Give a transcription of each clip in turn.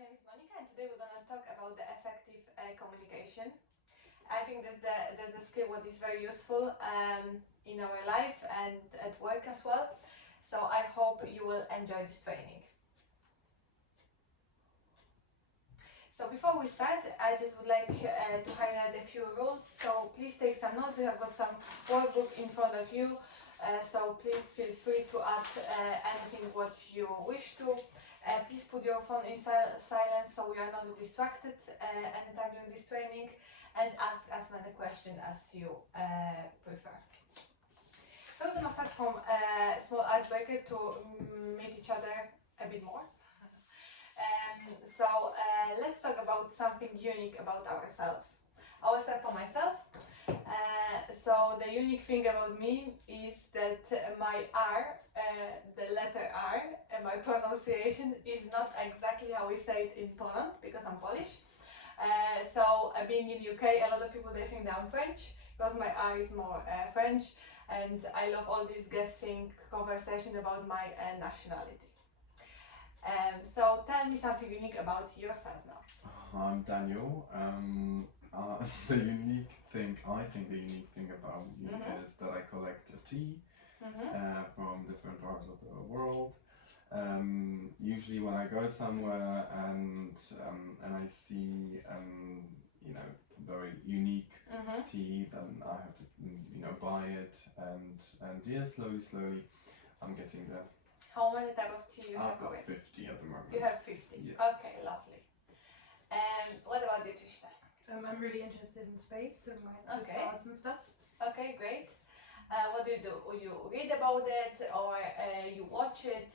name is Monica, and today we're going to talk about the effective communication. I think that's the skill what is very useful in our life and at work as well. So I hope you will enjoy this training. So before we start, I just would like to highlight a few rules. So please take some notes. You have got some workbook in front of you. So please feel free to add anything what you wish to. Please put your phone in silence so we are not distracted anytime during this training, and ask as many questions as you prefer. So we're going to start from a small icebreaker to meet each other a bit more. Let's talk about something unique about ourselves. I will start for myself. So the unique thing about me is that my R, the letter R, my pronunciation is not exactly how we say it in Poland because I'm Polish. Being in UK, a lot of people they think that I'm French because my R is more French, and I love all this guessing conversation about my nationality. So tell me something unique about yourself now. I'm Daniel. The unique thing about me is that I collect tea from different parts of the world. Usually when I go somewhere and I see very unique tea, then I have to buy it, and yeah, slowly I'm getting there. How many types of tea you have I've got going? 50 at the moment. You have 50? Yeah. Okay, lovely. And what about you, Trishta? I'm really interested in space and like the stars and stuff. Okay, great. What do? You read about it, or you watch it,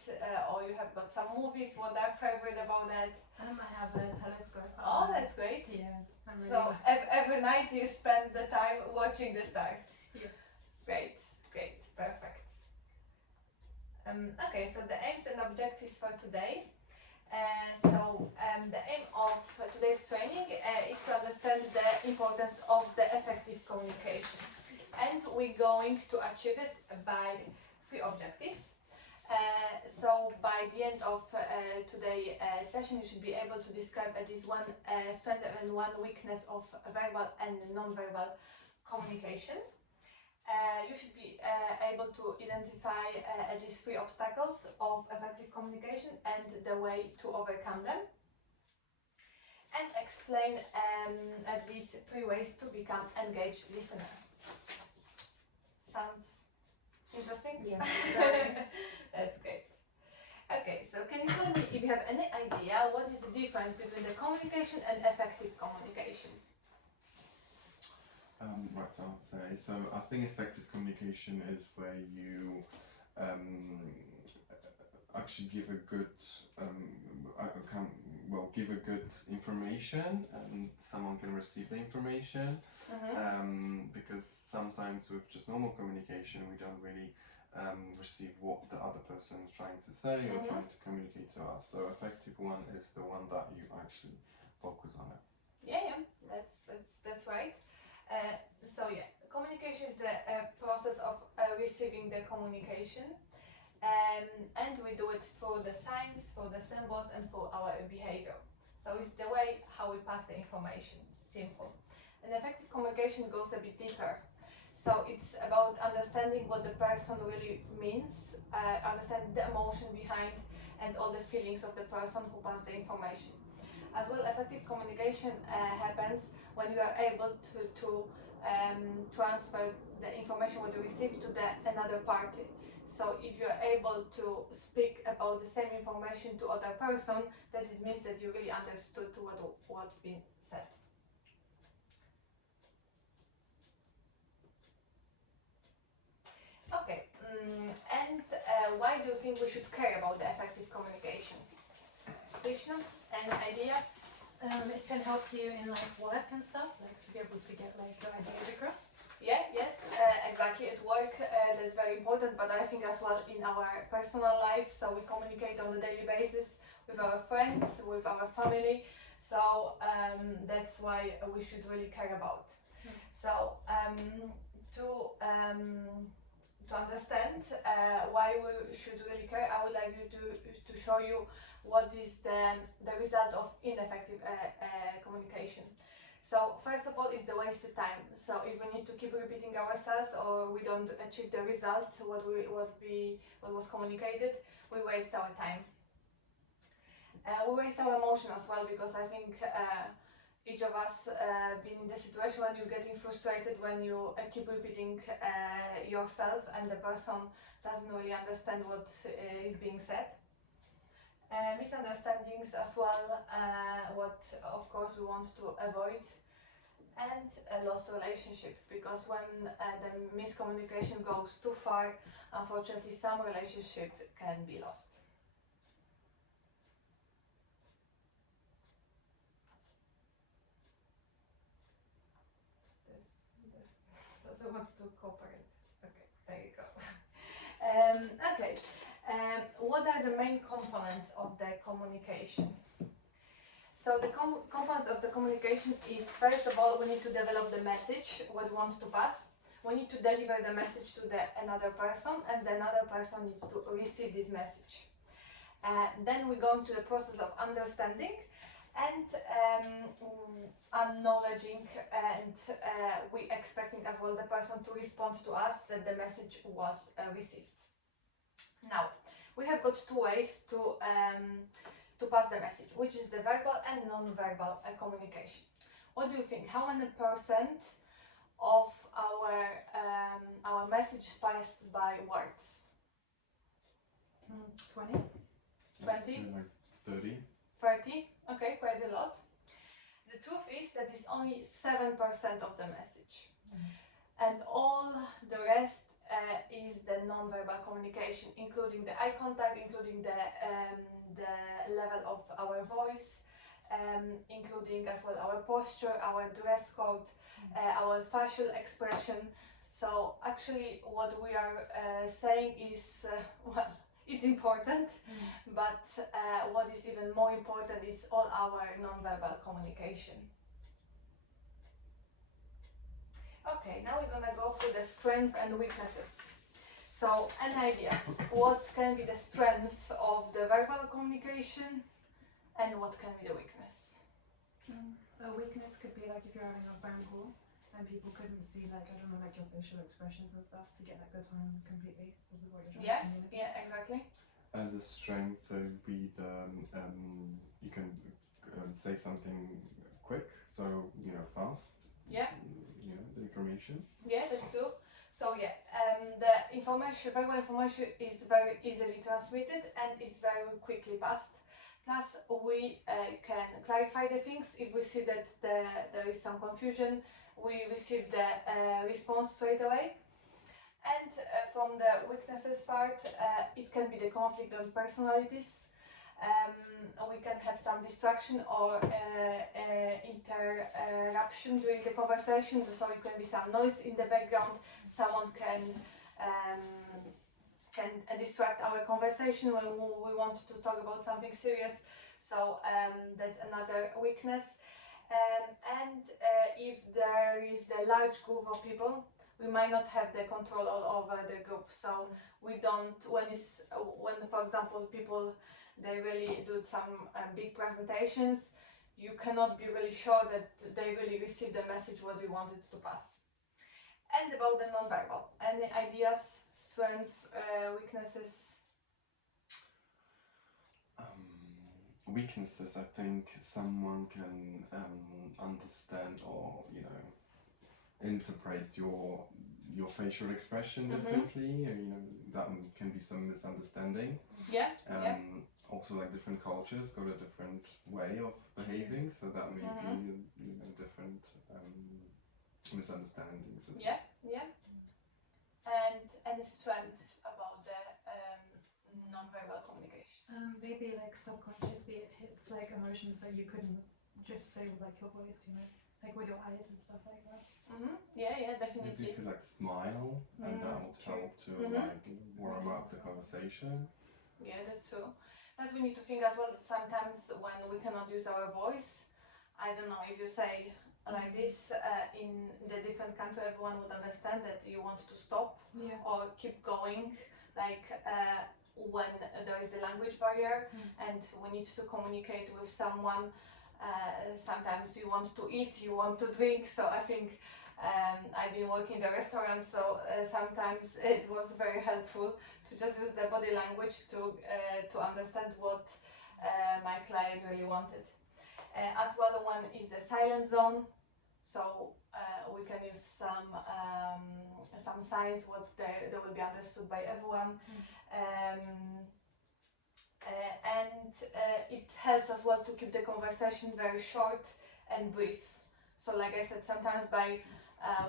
or you have got some movies? What are favorite about that? I have a telescope. Oh, that's great. Yeah. So every night you spend the time watching the stars? Yes. Great, perfect. Okay, so the aims and objectives for today. The aim of today's training is to understand the importance of the effective communication, and we're going to achieve it by 3 objectives. So by the end of today's session, you should be able to describe at least one strength and one weakness of verbal and non-verbal communication. You should be able to identify at least 3 obstacles of effective communication and the way to overcome them, and explain at least 3 ways to become engaged listener. Sounds interesting? Yeah. That's great. Okay, so can you tell me if you have any idea what is the difference between the communication and effective communication? Right, so I'll say, so I think effective communication is where you actually give a good give a good information, and someone can receive the information. Because sometimes with just normal communication we don't really receive what the other person is trying to say or trying to communicate to us. So effective one is the one that you actually focus on it. Yeah, that's right. Communication is the process of receiving the communication, and we do it through the signs, through the symbols, and through our behavior. So it's the way how we pass the information, simple. And effective communication goes a bit deeper. So it's about understanding what the person really means, understanding the emotion behind and all the feelings of the person who passed the information. As well, effective communication happens when you are able to transfer the information what you receive to another party. So if you are able to speak about the same information to other person, that it means that you really understood what's been said. Okay, why do you think we should care about the effective communication? Krishna, any ideas? It can help you in like work and stuff, like to be able to get like your ideas across. Yes, exactly. At work, that's very important, but I think as well in our personal life. So we communicate on a daily basis with our friends, with our family. So that's why we should really care about. So to understand why we should really care, I would like you to show you what is the result of ineffective communication. So first of all is the wasted time. So if we need to keep repeating ourselves or we don't achieve the result what was communicated, we waste our time. We waste our emotion as well, because I think each of us been in the situation when you're getting frustrated when you keep repeating yourself and the person doesn't really understand what is being said. Misunderstandings as well, what of course we want to avoid, and a lost relationship, because when the miscommunication goes too far, unfortunately some relationship can be lost. Doesn't want to cooperate. Okay, there you go. Okay. What are the main components of the communication? So the components of the communication is, first of all, we need to develop the message, what we want to pass. We need to deliver the message to another person, and the another person needs to receive this message. Then we go into the process of understanding and acknowledging, and we expecting as well the person to respond to us that the message was received. Now, we have got two ways to pass the message, which is the verbal and non-verbal communication. What do you think? How many percent of our message is passed by words? 20? 20? Like 30. 30? Okay, quite a lot. The truth is that it's only 7% of the message. And all the rest is the non-verbal communication, including the eye contact, including the level of our voice, including as well our posture, our dress code, our facial expression. So actually what we are saying is, well, it's important, but what is even more important is all our non-verbal communication. Okay, now we're gonna go through the strengths and weaknesses. So, any ideas? What can be the strength of the verbal communication and what can be the weakness? A weakness could be like if you're having a phone call and people couldn't see, like, I don't know, like your facial expressions and stuff to get like the tone completely of what you're trying to communicate. Yeah, exactly. And the strength would be the you can say something quick, so fast. Yeah. The information. Yeah, that's true. So yeah, the verbal information is very easily transmitted and is very quickly passed. Plus, we can clarify the things. If we see that there is some confusion, we receive the response straight away. And from the weaknesses part, it can be the conflict on personalities. We can have some distraction or interruption during the conversation, so it can be some noise in the background. Someone can distract our conversation when we want to talk about something serious. So that's another weakness. And if there is the large group of people, we might not have the control all over the group. So we don't, when for example people, they really do some big presentations, you cannot be really sure that they really received the message what we wanted to pass. And about the non-verbal, any ideas, strengths, weaknesses? Weaknesses, I think someone can understand or interpret your facial expression differently. That can be some misunderstanding. Yeah. Also, like different cultures got a different way of behaving, so that may be different misunderstandings as well. Yeah. And any strength about the non-verbal communication? Maybe like subconsciously it hits like emotions that you couldn't just say with like your voice, like with your eyes and stuff like that. Yeah, definitely. Maybe you could like smile, and that would help to like warm up the conversation. Yeah, that's true. As we need to think as well that sometimes when we cannot use our voice, I don't know, if you say like this in the different country, everyone would understand that you want to stop or keep going. Like when there is the language barrier and we need to communicate with someone. Sometimes you want to eat, you want to drink, so I think I've been working in a restaurant, so sometimes it was very helpful to just use the body language to understand what my client really wanted. As well, one is the silent zone, so we can use some signs what they will be understood by everyone. And it helps as well to keep the conversation very short and brief. So like I said, sometimes by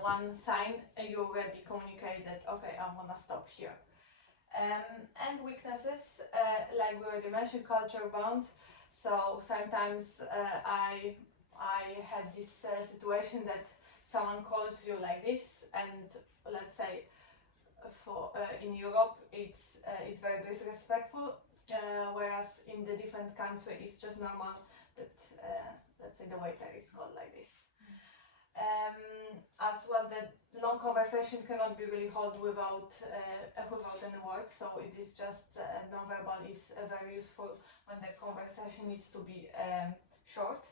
one sign you already communicate that, okay, I'm gonna stop here. And weaknesses, like we already mentioned, culture bound. So sometimes I had this situation that someone calls you like this, and let's say for in Europe it's very disrespectful. Whereas in the different country it's just normal that let's say the waiter is called like this. As well, the long conversation cannot be really held without any words, so it is just non-verbal is very useful when the conversation needs to be short,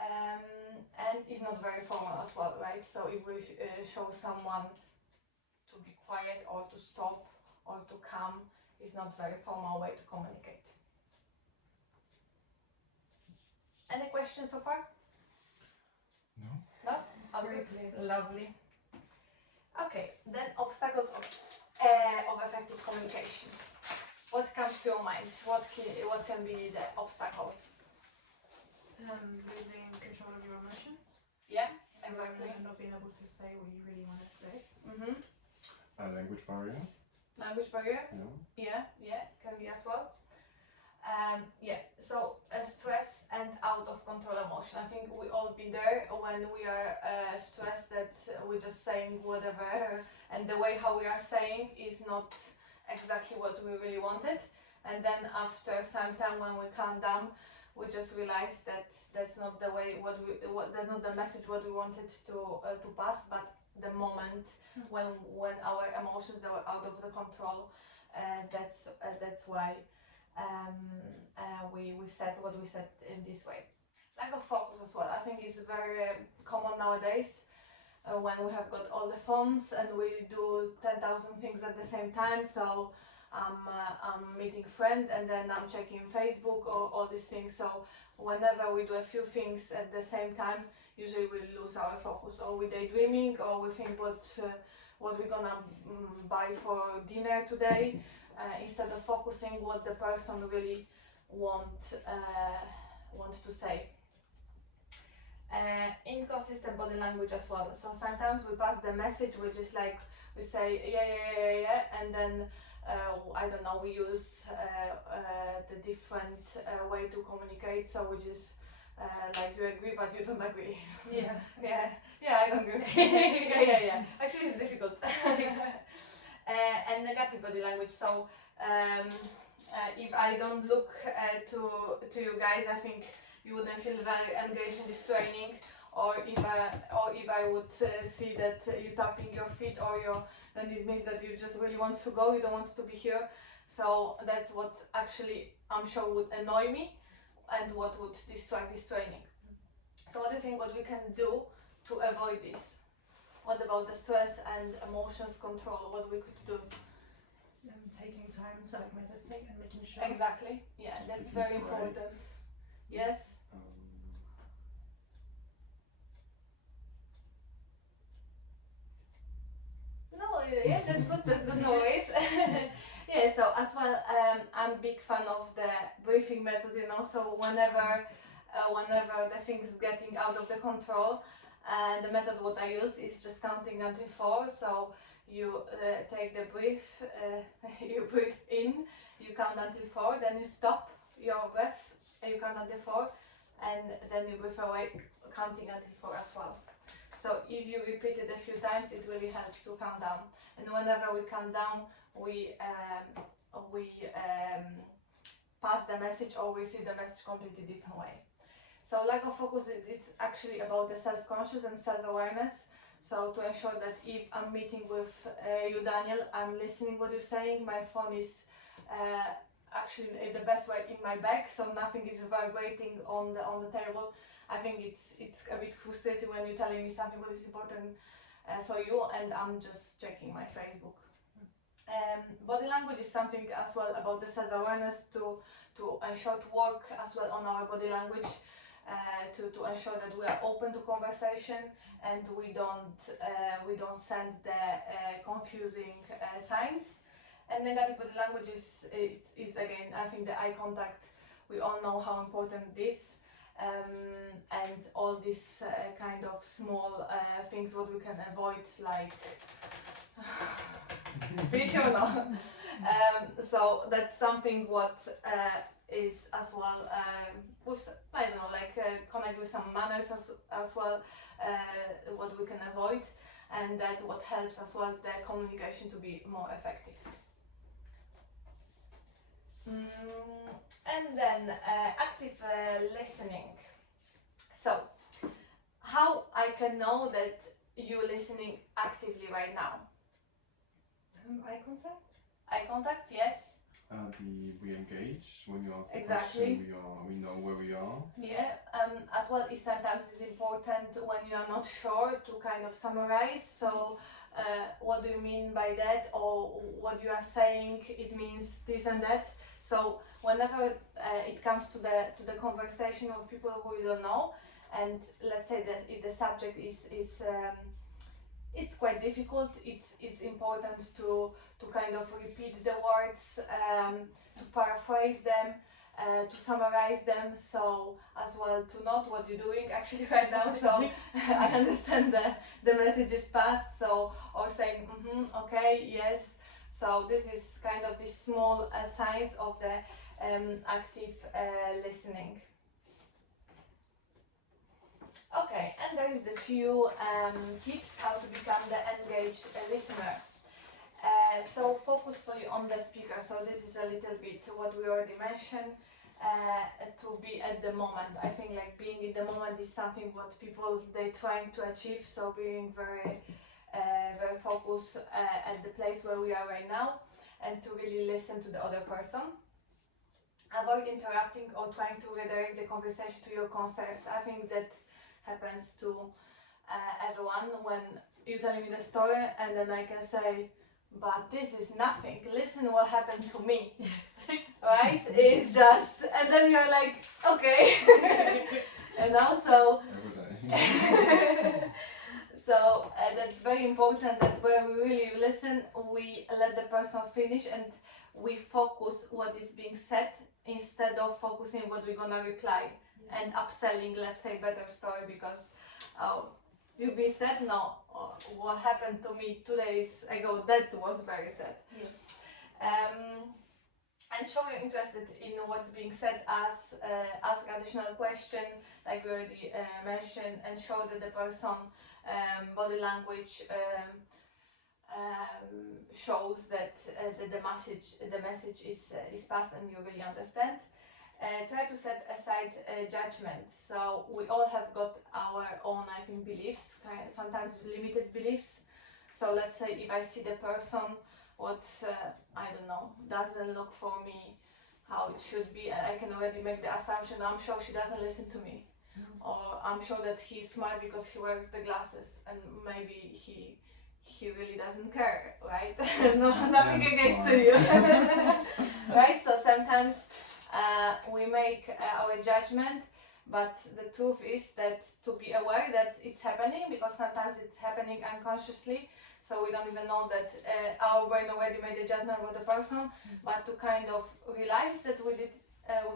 and is not very formal as well, right? So if we show someone to be quiet or to stop or to come, is not very formal way to communicate. Any questions so far? No. No? Oh, Very good. clear. Lovely. Okay, then obstacles of effective communication. What comes to your mind? What can be the obstacle? Losing control of your emotions. Yeah, exactly. And not being able to say what you really wanted to say. Language barrier. Language barrier. Yeah. Yeah, can be as well. Yeah, so stress and out of control emotion. I think we all been there when we are stressed that we're just saying whatever, and the way how we are saying is not exactly what we really wanted. And then after some time when we calm down, we just realize that that's not the way that's not the message what we wanted to pass, but the moment when our emotions they were out of the control, that's why we said what we said in this way. Lack of focus as well, I think is very common nowadays. When we have got all the phones and we do 10,000 things at the same time, so I'm meeting a friend and then I'm checking Facebook or all these things. So whenever we do a few things at the same time, usually we lose our focus, or we daydreaming, or we think what we're gonna buy for dinner today, instead of focusing what the person really want to say. Inconsistent body language as well. So sometimes we pass the message, which is like we say yeah, and then I don't know, we use the different way to communicate. So we just like you agree, but you don't agree. Yeah. I don't agree. yeah. Actually, it's difficult. And negative body language. So if I don't look to you guys, I think you wouldn't feel very engaged in this training. Or if I would see that you tapping your feet then it means that you just really want to go. You don't want to be here. So that's what actually I'm sure would annoy me, and what would distract this training. So what do you think what we can do to avoid this? What about the stress and emotions control? What we could do? Taking time to like meditate and making sure. Exactly. Yeah, that's very important. Yes. No, yeah, that's good. That's good. No worries. Yeah. So as well, I'm a big fan of the breathing method. So whenever the things getting out of the control, the method what I use is just counting until 4. So you take the breath, you breathe in, you count until 4, then you stop your breath, you count until 4, and then you breathe away, counting until 4 as well. So if you repeat it a few times, it really helps to calm down. And whenever we calm down, we pass the message or we see the message completely different way. So lack of focus, it's actually about the self-conscious and self-awareness. So to ensure that if I'm meeting with you, Daniel, I'm listening what you're saying, my phone is actually in the best way in my bag, so nothing is vibrating on the table. I think it's a bit frustrating when you're telling me something what is important for you, and I'm just checking my Facebook. Body language is something as well about the self-awareness to ensure to work as well on our body language, to ensure that we are open to conversation and we don't send the confusing signs. And negative body language is again, I think, the eye contact. We all know how important it is, and all these kind of small things what we can avoid, like fish or not. So that's something what is as well with, I don't know, like connect with some manners as well, what we can avoid, and that what helps as well the communication to be more effective. And then active listening. So how I can know that you're listening actively right now? Eye contact? Eye contact, yes. We engage when you ask the Exactly. question. We know where we are. Yeah. As well, is sometimes it's important when you are not sure to kind of summarize. So, what do you mean by that, or what you are saying? It means this and that. So, whenever it comes to the conversation of people who you don't know, and let's say that if the subject is it's quite difficult. It's important to kind of repeat the words, to paraphrase them, to summarize them. So as well to note what you're doing actually right now. So I understand the message is passed. So or saying okay, yes. So this is kind of the small signs of the active listening. Okay, and there is the few tips how to become the engaged listener. So focus fully on the speaker. So this is a little bit what we already mentioned. To be at the moment. I think like being in the moment is something what people they trying to achieve. So being very focused at the place where we are right now, and to really listen to the other person. Avoid interrupting or trying to redirect the conversation to your concerns. I think that happens to everyone when you're telling me the story and then I can say, but this is nothing, listen what happened to me. Yes. Right? It's just, and then you're like, okay. And also Every day. so that's very important that when we really listen, we let the person finish and we focus what is being said instead of focusing what we're gonna reply and upselling, let's say, better story because you've been said, no, what happened to me 2 days ago, that was very sad. Yes. And show you're interested in what's being said, ask additional question, like we already mentioned, and show that the person body language shows that the message is passed and you really understand. Try to set aside judgment. So we all have got our own, I think, beliefs, sometimes limited beliefs. So let's say if I see the person what I don't know doesn't look for me how it should be, I can already make the assumption I'm sure she doesn't listen to me, or I'm sure that he's smart because he wears the glasses, and maybe he really doesn't care, right? Nothing against to you. Right? So sometimes we make our judgment, but the truth is that to be aware that it's happening, because sometimes it's happening unconsciously, so we don't even know that our brain already made a judgment about the person, but to kind of realize that we've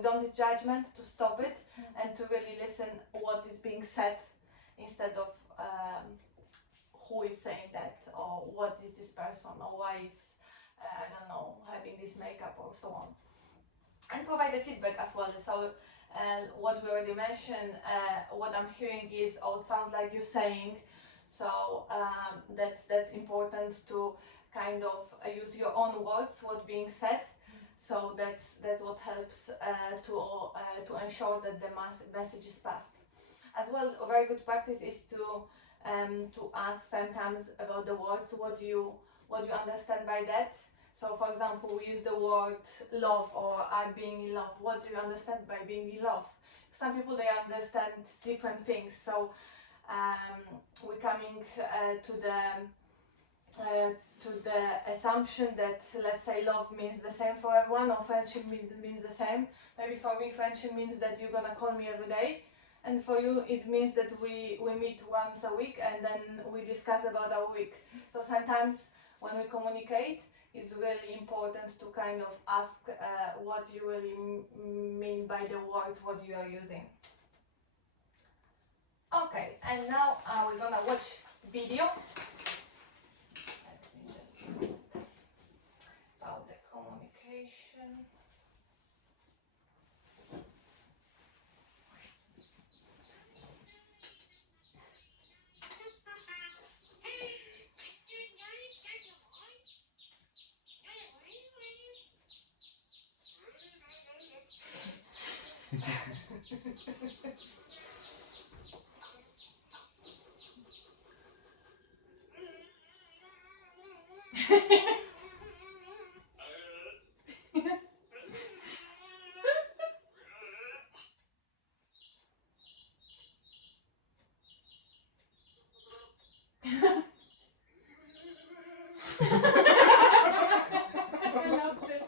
done this judgment, to stop it and to really listen what is being said instead of who is saying that, or what is this person, or why is I don't know, having this makeup or so on. And provide the feedback as well. So what we already mentioned, what I'm hearing is, oh, it sounds like you're saying. So that's important to kind of use your own words, what's being said. So that's what helps to ensure that the message is passed. As well, a very good practice is to ask sometimes about the words, what you understand by that. So for example, we use the word love or I'm being in love. What do you understand by being in love? Some people, they understand different things. So we're coming to the assumption that, let's say, love means the same for everyone, or friendship means the same. Maybe for me, friendship means that you're gonna call me every day, and for you, it means that we meet once a week and then we discuss about our week. So sometimes when we communicate, it's really important to kind of ask what you really mean by the words what you are using. Okay, and now we're gonna watch video. Let me just about the communication. I loved it.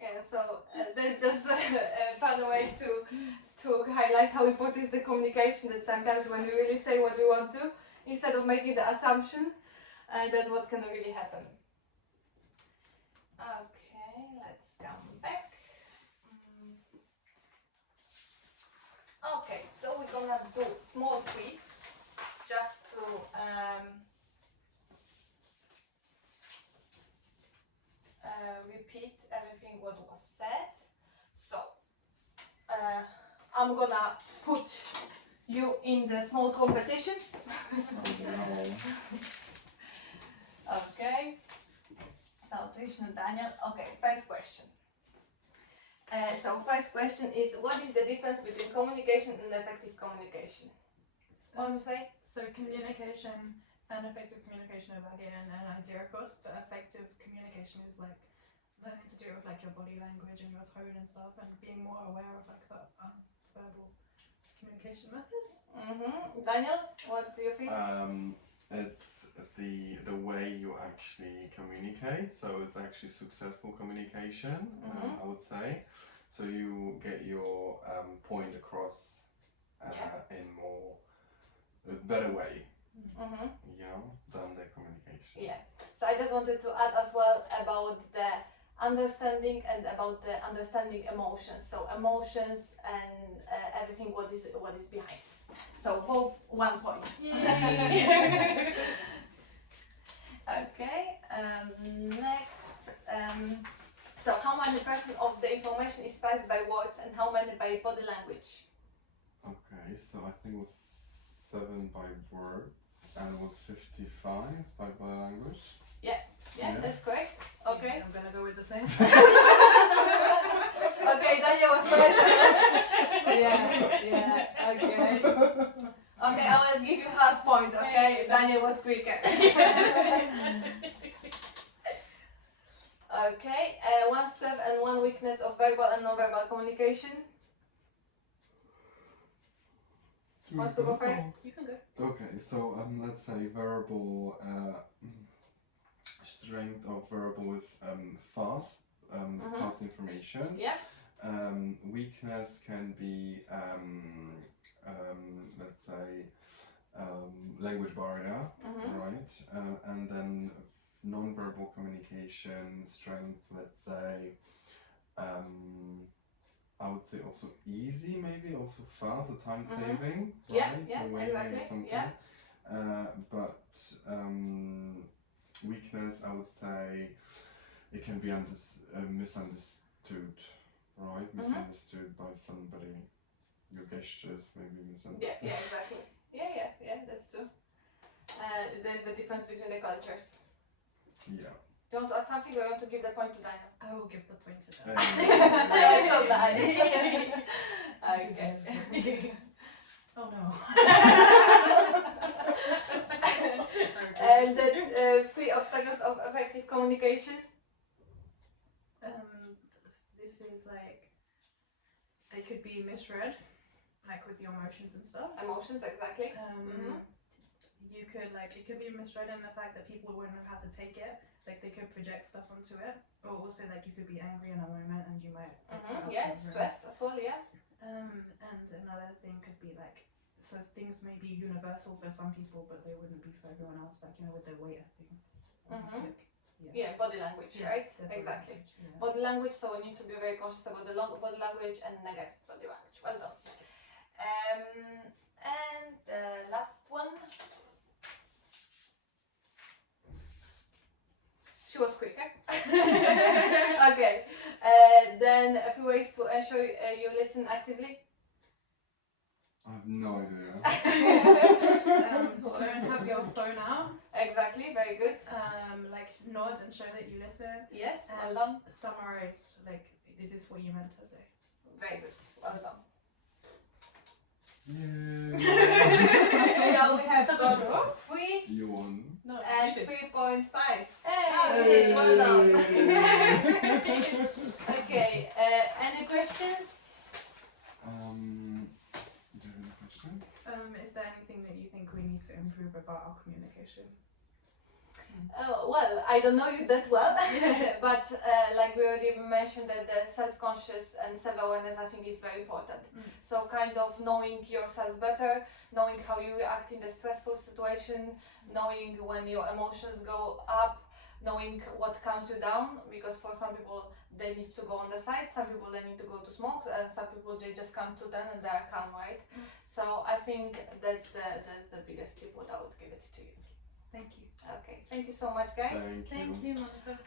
Yeah, so that's just a fun way to highlight how important is the communication, that sometimes when we really say what we want to, instead of making the assumption, that's what can really happen. Okay, let's come back. Okay, so we're gonna do small quiz just to repeat everything what was said. So I'm gonna put you in the small competition. Okay. So Trish and Daniel. Okay, first question. So first question is, what is the difference between communication and effective communication? What do you say? So communication and effective communication are again an idea, of course, but effective communication is like learning to do it with like your body language and your tone and stuff, and being more aware of like the verbal communication methods. Daniel, what do you think? It's the way you actually communicate. So it's actually successful communication, I would say. So you get your point across in a better way, than the communication. Yeah. So I just wanted to add as well about the understanding and about the understanding emotions. So emotions and everything what is behind. So both 1 point. Okay. Next. So how many percent of the information is passed by words and how many by body language? Okay, so I think it was 7 by words and it was 55 by body language. Yeah, that's correct. Okay. I'm gonna go with the same. Okay, Daniel was correct. Yeah, okay. Okay, I will give you half point, okay? Daniel was quicker. Okay, one strength and one weakness of verbal and non-verbal communication. Wants to go first? You can go. Okay, so let's say verbal strength of verbal is fast information. Yeah. Weakness can be let's say language barrier, right? And then non-verbal communication strength, let's say I would say also easy, maybe also fast, a time saving, right? Yeah, so exactly. Something. Yeah. But weakness, I would say it can be misunderstood right? Misunderstood by somebody. Your gestures maybe misunderstood. Yeah, exactly. Yeah, that's true. There's the difference between the cultures. Yeah. Do you want to add something, or you want to give the point to Dina? I will give the point to them. So nice. Okay. Oh no. And that 3 obstacles of effective communication. This is like, they could be misread, like with your emotions and stuff. Emotions, exactly. You could like, it could be misread in the fact that people wouldn't know how to take it. Like they could project stuff onto it, or also like you could be angry in a moment and you might. Yeah, stress as well. Yeah. And another thing could be like, so things may be universal for some people, but they wouldn't be for everyone else. Like, you know, with their weight, I think. Like, Yeah, body language, right? Exactly. Body language, so we need to be very cautious about the body language and negative body language. Well done. And the last one. She was quicker. Okay. Then a few ways to ensure you listen actively. I have no idea. Don't have your phone out. Exactly, very good. Like nod and show that you listen. Yes, well And done. summarize, like, is this what you meant to say? Very good, well done. Yay! Now we have got 3 You won. No, and you did. 3.5. Hey, Hey. well done. Okay, any questions? Do you have any question? Is there anything that you think we need to improve about our communication? Well, I don't know you that well, but like we already mentioned, that the self-conscious and self-awareness, I think, is very important. So kind of knowing yourself better, knowing how you react in the stressful situation, knowing when your emotions go up, knowing what calms you down, because for some people they need to go on the side, some people they need to go to smoke, and some people they just come to them and they are calm, right? So I think that's the biggest tip what I would give it to you. Thank you. Okay, thank you so much, guys. Thank you. Thank you, Monica.